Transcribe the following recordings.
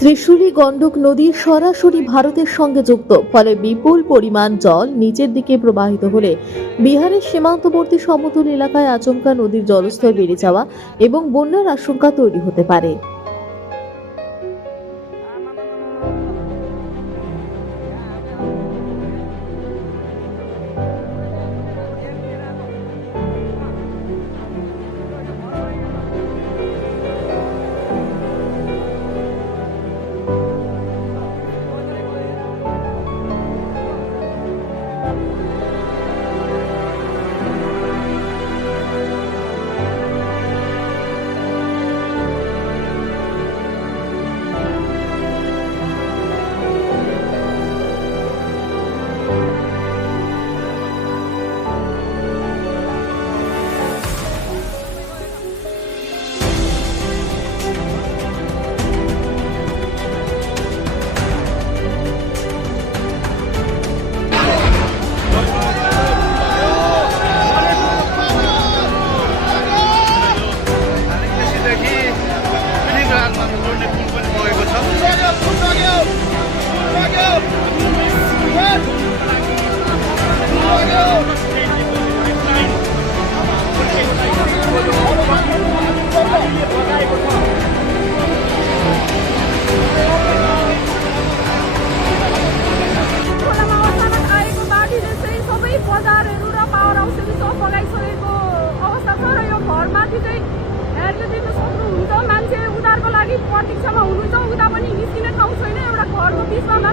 ত্রিশুলী গণ্ডক নদী সরাসরি ভারতের সঙ্গে যুক্ত, ফলে বিপুল পরিমাণ জল নিচের দিকে প্রবাহিত হলে বিহারের সীমান্তবর্তী সমতল এলাকায় আচমকা নদীর জলস্তর বেড়ে যাওয়া এবং বন্যার আশঙ্কা তৈরি হতে পারে। प्रतीक्षामा हुनुहुन्छ, उता पनि निस्किने ठाउँ छैन। एउटा घरको बिचमा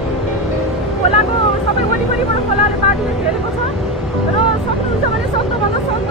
खोलाको सबै वरिपरिबाट खोलाले बाढीले घेरेको छ र सक्नुहुन्छ भने सक्दोभन्दा सक्दो